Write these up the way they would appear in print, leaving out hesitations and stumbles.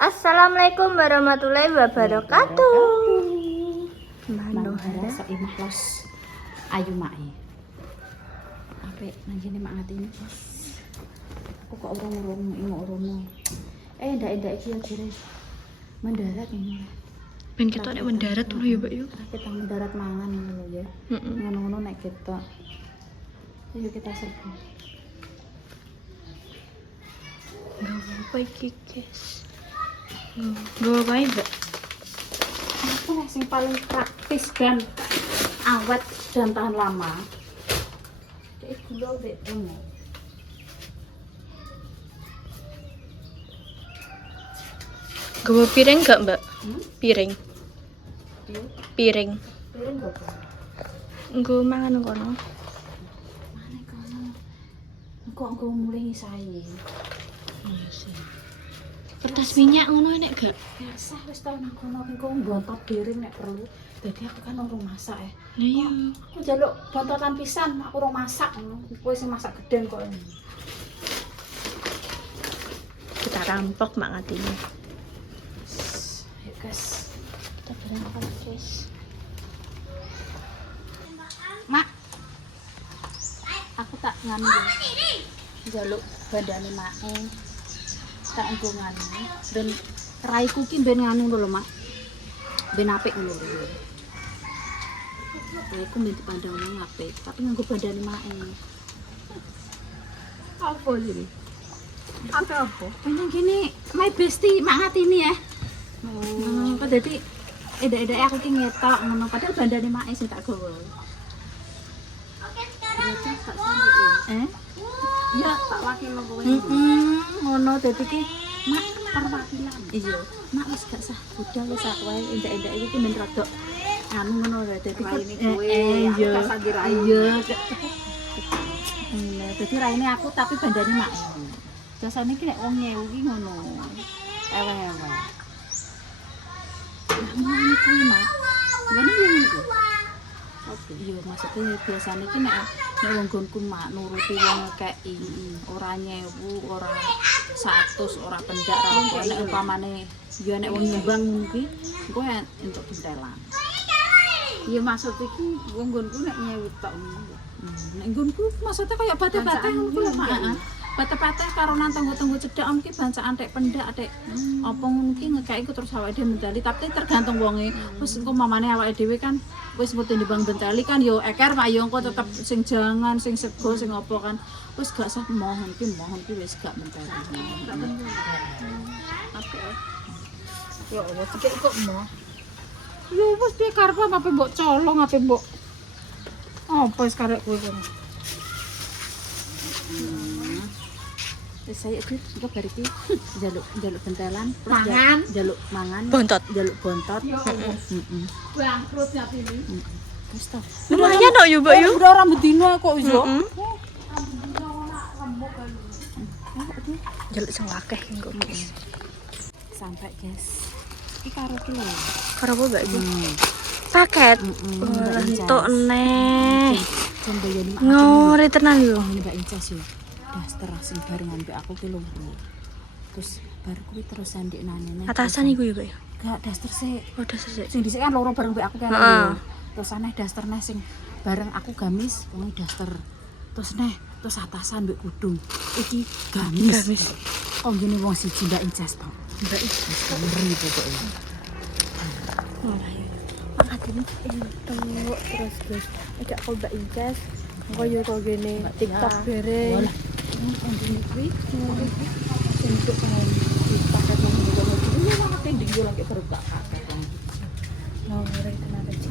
Assalamualaikum warahmatullahi wabarakatuh. Manohara saimah los ayu mae. Apik nanjene mak ngatine, Bos. Aku kok urung ing. Ndak iki akhire mendarat ini. Ben ketok nek mendarat lho ya, Mbak yo. Kita mendarat mangan ngono lho ya. Ngono-ngono nek ketok. Ayo kita serbu. Gak apa iki, guys. Gak apa Mbak. Aku sing paling praktis dan awet dan tahan lama. Kayak gula dek punya. Gawa piring gak, Mbak? Piring. Piring. Piring berapa? Nggo mangan kono. Mana kono? Kok mulai sae. Kertas minyak ngono enek gak? Biasa wis tau nang kono engko mbontot piring nek perlu. Dadi aku kan urung masak Nah iya. Aku njaluk bontotan pisan, aku urung masak ngono. Kowe sing masak gedhen kok. Kita rampok mak ngatine. Ayo guys. Kita berangkat guys. Mak. Aku tak nganu ya. Njaluk bandane mae. Tak engko nganu ben raiku ki ben nganu lho Mak. Ben apik lho. Raiku ben dipandang nang apik, tapi nganggo bandane mae. Apa ini? Apa? Pengen gini, my bestie mak ngatini ya. Kok dadi edek-edek aku ki ngetok ngono padahal bandane mae sing tak gawa. Oke, sekarang. Ya, tak wakil lo kowe. Ngono dadi ki mak perwakilan. Iya. Mak wis gak sah budal wis sak wae endak-endak iki men rodok anu ngono lho dadi raine kowe. Iya. Iya. Dadi raine aku tapi bandane mak. Biasane ki nek wong nyewu ki ngono. Ewe-ewe. Ngono kuwi mak. Ngene iki. Oke. Iya maksudnya biasane ki nek wong nggonku mak nuruti wong ngekeki, ora nyewu, ora 100, ora pendak ra apa nek umpamane ya nek wong nyumbang mungkin engko entuk bentelan. Iya maksud iki wong nggonku nek nyewu tok ngono. Nek nggonku maksudnya kaya bate-bate ngono kuwi Mak. Bate-bate karo nang tangga-tangga cedhak iki bancaan tek pendak tek apa ngono ki ngekeki terus awake dhewe mentali tapi tergantung wonge. Wis engko mamane awake dhewe kan wis mesti dibang bentali kan yo eker Pak yo engko tetep sing jangan sing sego sing apa kan wis gak sah mohon ki wis gak bentali. Apik. Yo wis cekek kok moh. Yo wis piye karep apa mbok colong apa mbok apa wis karek kowe kono. Saya itu kok hari iki jaluk bentelan mangan jaluk mangan Bontot. jaluk bontot bangkrut ya ini wis to Lumayan kok yo, Mbak yo. udah rambut dino kok iso Jaluk sing akeh engko, guys. sampai guys iki karo ki lho Karo apa, Mbak? Paket. Entuk neh. sembayani mak Ngore tenan yo. ini Mbak Incas yo daster sing barengan mbek aku ki lho terus bar kuwi terus sandek nane Atasan iku yo, Mbak yo. gak daster sih Oh, dasar sik. sing dhisik kan loro bareng mbek aku kan Heeh. terus aneh dasternya sing bareng aku gamis wong daster terus atasan mbek kudung iki gamis oh gini wong siji Mbak Incas to Mbak Incas ngeri pokoke Makatine entuk terus guys. Ada kok Mbak Incas. Engko yo kok gene TikTok bareng. wong gini kuwi untuk pakai wong juga ini mah tending yo lagi baru gak pakai Mau ngore tenan aja.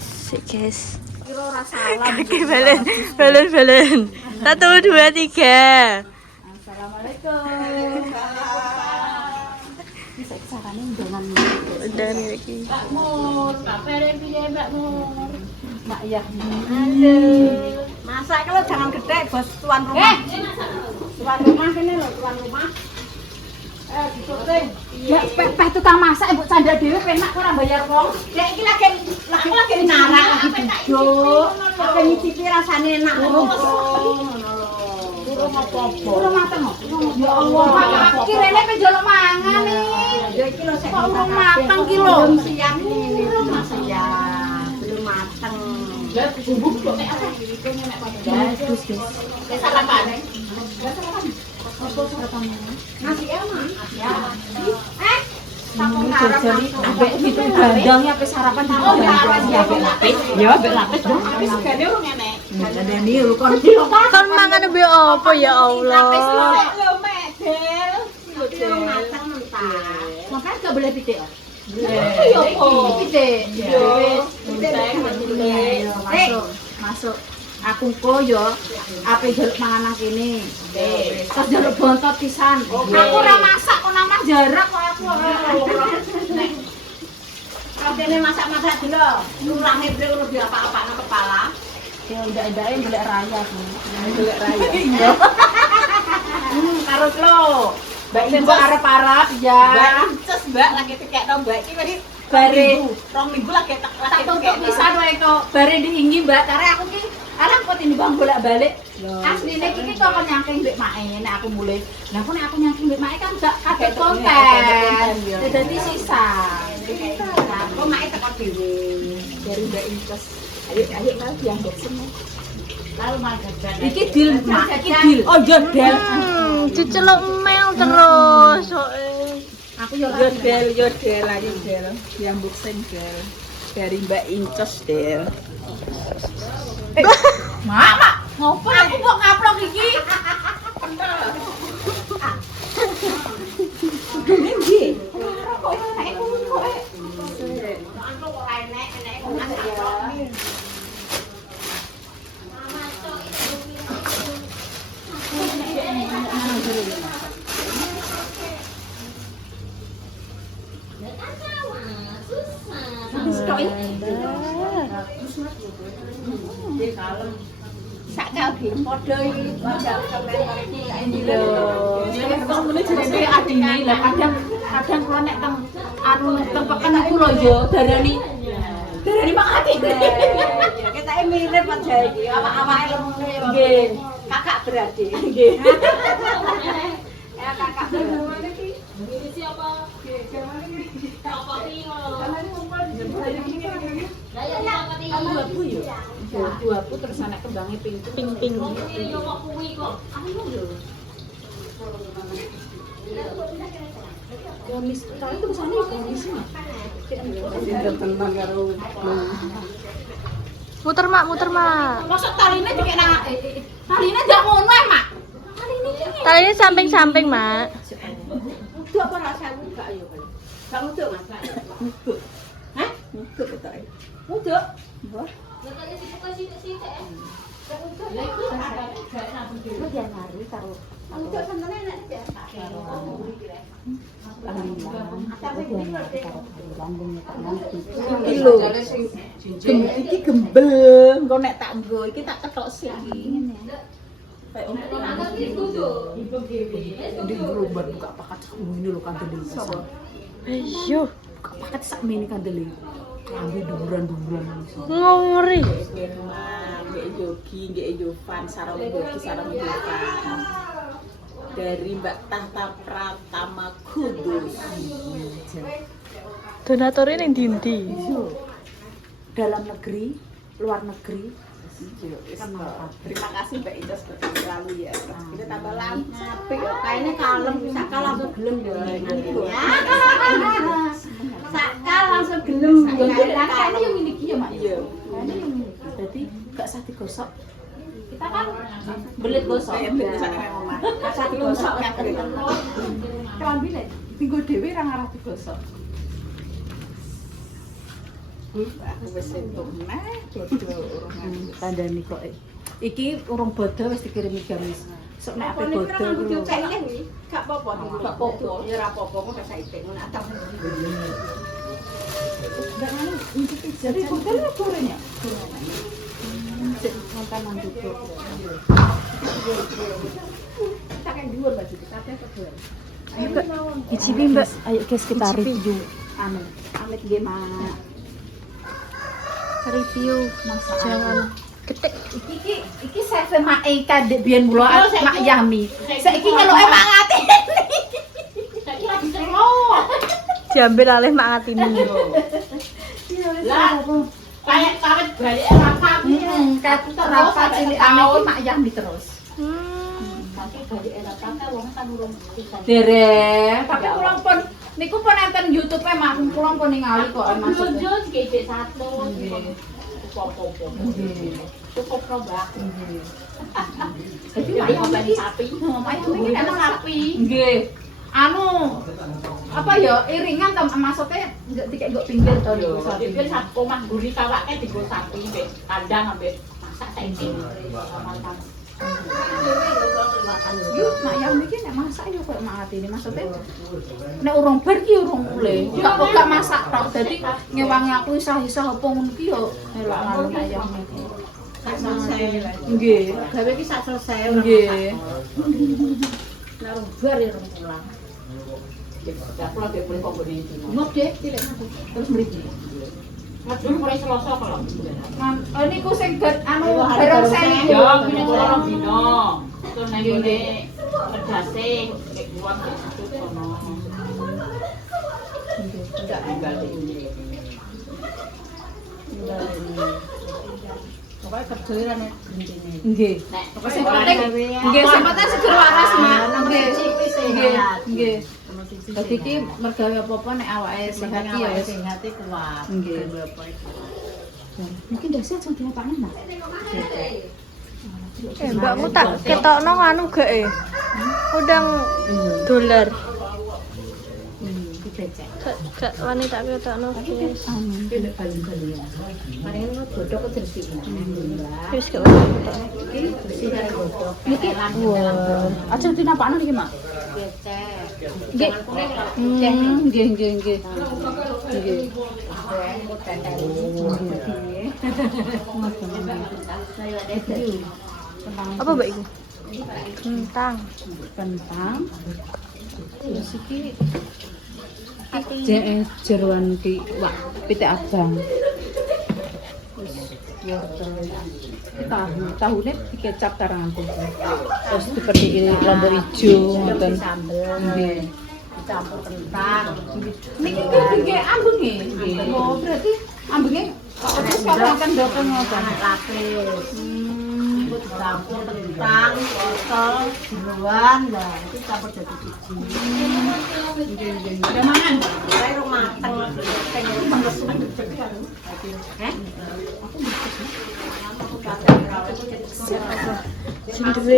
Sik guys. kira ora salah Oke, balen. 1, 2, 3. Assalamualaikum bisa carane dengan Udah nih lagi. Mbak Mur, kabar piye Mbak Mur? Mbak ya. Halo. Masak kalau jangan gede, bos tuan rumah. Tuan rumah ini loh, tuan rumah. Disuting. Ya, peh tukang masak Ibu Canda dhewe penak ora bayar wong. Dek iki lagi narak lagi duduk. Lagi nyicipi rasane enak ngono. Ngono lho. Burung apa-apa. Ora mateng kok. Ya Allah, Iki rene pe njaluk mangan iki. Ya iki lho sik Kok urung mateng ki lho. Belum siap ini, belum siap. Belum mateng. Lah bubuk kok nek apa? Bagus, guys. Wis sarapan. Nasi emang. Ya. Kamu jajali ambek gitu gandangnya pe sarapan tak Oh, sarapan ya ambek lapis. Ya ambek lapis dong. Tapi segane urung enek. Dadani lho kon. Kan mangan be apa ya Lapis lho Allah. lho medel. Lho mateng mentah. Makanya gak boleh pitik. Iya kok. Pitik. Yo, Masuk. Masuk. Aku kok yo ape jaluk mangan nang kene. Terus jaluk bontot pisan. Aku ora masak kok namah jarak kok aku. Kalau kene masak-masak dulu, lurah hebre lebih apa-apa nang kepala. Ya udah-udahin golek raya sih. Golek raya. Karut lo. Mbak Inco arep-arep ya. Cus Mbak lagi tekekno Mbak iki tadi Bare 2 minggu lagi tak tutup pisan wae kok. Bare diingi Mbak, karena aku ki arep kok timbang bolak-balik. Asline iki kok nyangking mbek mae nek aku mulai. Lah kok nek aku nyangking mbek mae kan gak kaget konten. Dadi sisa. Kok mak teko dhewe. Dari Mbak Incos. Ayo mau yang boxen. Lalu magang. Iki deal, Mak. Iki deal. Oh, iya deal. Diceluk mel terus. Aku yo Del, ayo Del. Yang boxing Del. Dari Mbak Incos Del. Mak, ngopo aku kok ngaplok iki? Ndi? Kok enek kok Sak kalbi padha iki padha komentar iki ini lho. kok ngene jenenge adine lah kadang kula nek teng anu teng peken iku lho yo darani mak ati. Kita mirip aja iki, awak-awake lemune ya. Nggih. Kakak beradik. Nggih. Ya kakak beradik. Dua-dua terus anak kembangnya ping-ping. Gamis, kalau itu kesana ya gamis mah. Muter mak. Maksud taline dikena taline ndak ngono ya, Mak. Tali ini samping-samping mak. Itu apa rasanya enggak ayo kali. Kamu tuh Mas. Muduk. Hah? Muduk betul. Muduk. Mbah. Muduk santane enak ya. Iki lho. Iki gembel, engko nek tak nggo iki tak ketok sik iki. Kayak Ndi ngrobat buka pakat sak ngene lho kandele. Ayo, Buka pakat sak mene kandele. Klambi duburan-duburan. ngori. Nggih Yogi, nggih Yovan, sarung Yogi, sarung Yovan. Dari Mbak Tahta Pratama Kudus. Donaturnya yang dindi. Dalam negeri, luar negeri. Terima kasih Mbak Incos seperti selalu ya. Kita tambah lancar. Kayaknya kalem, sakal langsung gelem ya. Sakal langsung gelem. Kayaknya yang miliki ya, Mak. Iya. Kayaknya yang miliki. Jadi gak usah digosok. Kita kan belit gosok. Saya betul sana memang. Asal digosok ya. Kelambi lek tinggo dhewe ra ngarah digosok. Aku wis entuk neh, bodo urung. Tandani kok. Iki urung bodo wis dikirimi gamis. Sok nek ape bodo Kudu kuwi. cek iki. Gak apa-apa. Gak apa-apa. Ya ora apa-apa kok gak saiki ngono atau. Jadi hotel gorengnya. Mantan mantuku. Tak yang dhuwur baju kabeh kedua. Ayo kak, icipi mbak. Ayo guys kita review. Anu, amit nggih, Mak. Review. Masakan. Jangan ketik. Iki save Mak Eka dek biyen mulo Mak Yami. Saiki nyeluke Mak Ngati. Diambil alih mak ngatini. Lah, kayak kawit balik rasa Kayak terapa cilikane iki mak Yahmi terus. Tapi balik rasa kan wong kan urung bisa. Dereng, tapi kula pun niku pun enten YouTube-e mak kula pun ningali kok maksudnya. Tunjuk gede satu. Popo-popo. Cukup coba. Jadi Jadi mak ngopi Yahmi sapi. mak Yahmi iki Enak enak sapi. nggih. Anu apa ya iringan ta maksudnya enggak dikek pinggir to niku sapi. Itu satu omah guri kawake digo sapi mbek kandang ambek masak saiki. Yuk, mak Yahmi iki nek masak yo koyo mak atine maksudnya nek urung bar ki urung mulai. Enggak kok gak masak tok. Dadi ngewangi aku isah-isah apa ngono ki yo elok nganu mak Yahmi iki. Sak selesai. Nggih. Gawe iki sak selesai ora Nggih. masak. Nah, bar ya rong pulang. Ya pulang dia boleh kok beri itu. Ngop deh, tidak ngaku. Terus mriki. Ngadul mulai Selasa kalau. Oh niku sing anu bareng sen Ya, ini orang dino. Terus nang ngene pedase nek buat itu kono. Enggak tinggal di ini. Pokoknya kerjaan ya intine. nggih. Nek Sing penting nggih sing penting seger waras mak. Nggih. Nggih. Nggih. Dadi iki mergawe apa-apa nek awake sehat ya wis. sehat kuat. Nggih. Mungkin dasi aja diapakne mak. Mbakmu tak ketokno anu gak udang dolar. Dicecek. Gak wani tak ketokno guys. Iki lek balung-balungan. Paling lo godhok kok bersih. Wis gak wani ketokno. Iki bersih karo godhok. Niki aja dinapakno niki mak. Dicecek. Nggih. Nggih nggih nggih. Nggih. Apa mbak iku? Kentang. Kentang. Terus iki Ati. jeroan ki wak pitik abang. Tahune dikecap karangan terus dipethiki lombok ijo ngoten. Sambel. Nggih. Dicampur kentang. Niki nggih ambenge. Oh, berarti ambenge terus pakai dokter ngoten. Lapis. Itu dicampur kentang, wortel, jeroan, lah itu campur jadi biji. Udah mangan? Saya rumah mateng. Pengen menggesu. Eh? Sing duwe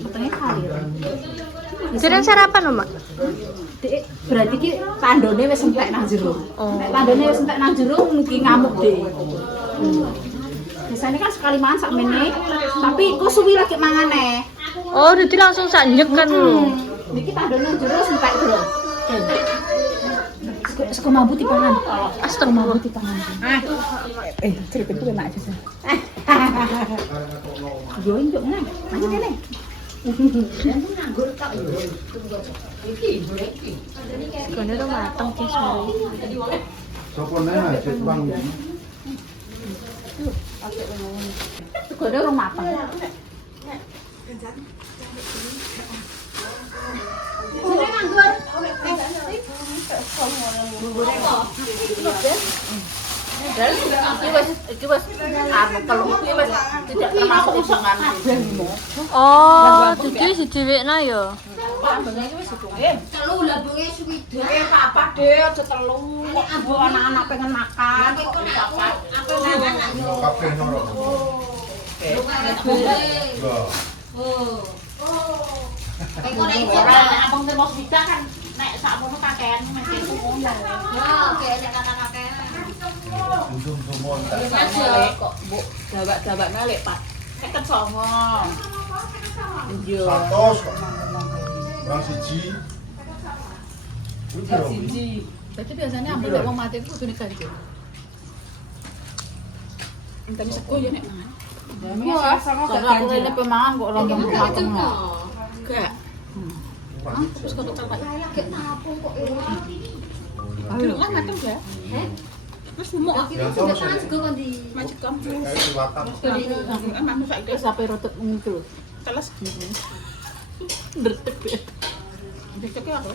Petenge kalir. jeneng sarapan lho, Mak. Dek, berarti ki tandone wis entek nang jero. Oh. Nek tandone wis entek nang jero mungkin ngamuk deh. Biasanya kan sekali mangan sak menit, tapi kok suwi lagi mangane. Oh, dadi langsung sak nyek kan lho. Niki tandone nang jero wis entek, Bro. Seko mambu dipangan. Astagfirullah. Dipangan. Cerita itu enak aja. Yo njuk nang. Ayo kene. Segone ro mateng guys mari. Sopo nena cek bang. Segone urung mateng. Sini nganggur. Iki wis anu kelung iki wis tidak termasuk hitungan abangmu. Oh, dadi wis didhewekno ya. Abangnya iki wis hitungan. Telu labunge suwida. Papa deh aja telu. Kok anak-anak pengen makan. Aku Kabeh noro. Engko nek iki abang termos bida kan nek sakmono kakean mesti ngono. Ya, kayak nek kakak-kakak. Untung sumon. kok mbok jawab-jawabnya lek Pak. Nek songo. Yo. 100 kok. Bang siji. Iki lho. Jadi biasanya ampun nek wong mati itu kudu diganti. Entar sego ya nek mangan. Wah, sama gak ganti. Kalau ini pemangan kok orang yang mateng. Gak. Terus kok kecel Pak. Gak napung kok. Ayo kan mateng ya. Wis umuk. Yang tahu Tangan sih. sego kon di Majikan. Kayak selatan. Emang saiki Sampai rotok ngidul. teles gini. Ndretek ya. Dicek aku.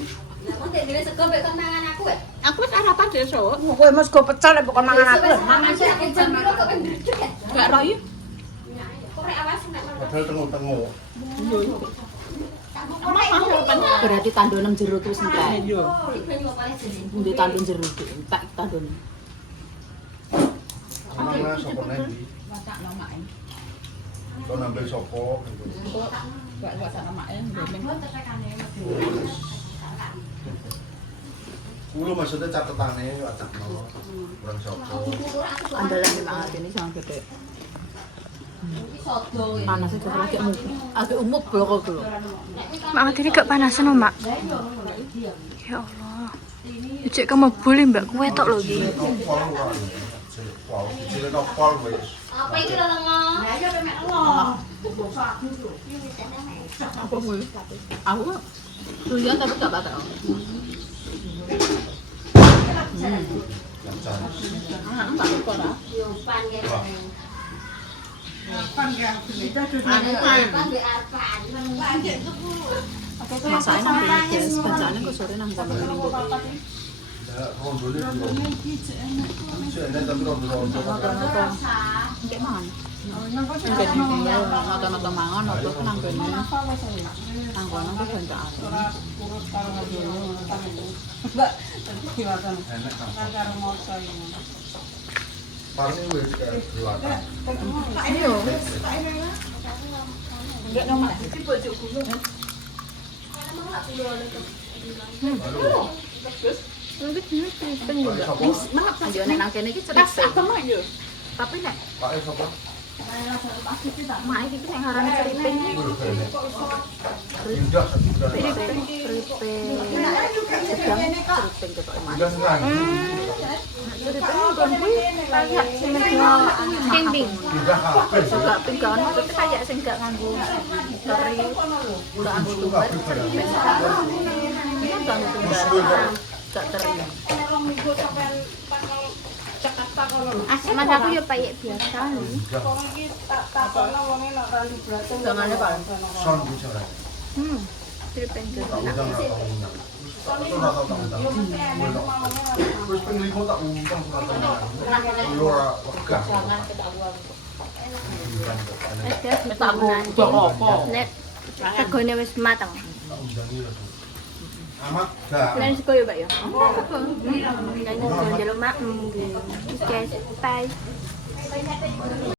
Kon tek ngene sego mek kon mangan aku wae. Aku wis sarapan besok. Kowe mesti go pecel nek bukan mangan aku. Mangan sik aku jam piro kok ndredeg ya. Gak roh iki. Korek awas nek Padahal tengok-tengok. Berarti tandonem jero terus entek. Iya. banyu apa aja sih. Ndi tandon jero iki, entek tandon. Mana sopo nendi? Masak nomake. Kau nambah sopo gitu. Gak masak nomake. Kulo maksudnya catetannya acak no. Kurang sopo. Andalan banget ini sama gede. Panasnya juga lagi agak umuk bloko dulu. Mak ini gak panasan Mak. Ya Allah. Cek kamu boleh Mbak kue tok lho iki. Wow, cilik nopol wis. Apa iki lho ngomong? Apa gue? Aku doyan tapi gak batal. Jangan. Ah, enggak apa ora. Masaknya nang beli gas, bacaannya kok sore nang kamar ini. Ya, rondone dulu. Cek nek tapi rondo-rondo. Nonton-nonton. Kayak mangan. Nonton-nonton mangan, nonton nang kene. Nang kono ku bancaan. Enak kan. Paling wis kayak gelatan. Enggak nomor. Ayo nek nang kene iki Tas cerita. apa mah yo? Tapi nek Pak sapa? mak iki nek ngarani cerita. Indah, indah. Cerita sedang cerita ketok emas. Indah kan. Cerita nggon kuwi kayak sing camping. Indah kabeh. Juga pinggan maksudnya kayak sing gak nganggo teri, gak nganggo tumbar. Ini gak nganggo tumbar. Gak teri. Mas aku yo payek biasa nih. Jangannya Pak. Son bicara. Tripen Tak undang tak undang. Itu ora tau tak undang. Wis ping 5 tak undang ora tau undang. Yo ora wegah. Tak gua apa? Nek segone wis mateng. Tak undangi lho. Amat gak. Lan sego yo, Mbak ya. Nyanyi njaluk mak. Guys, bye.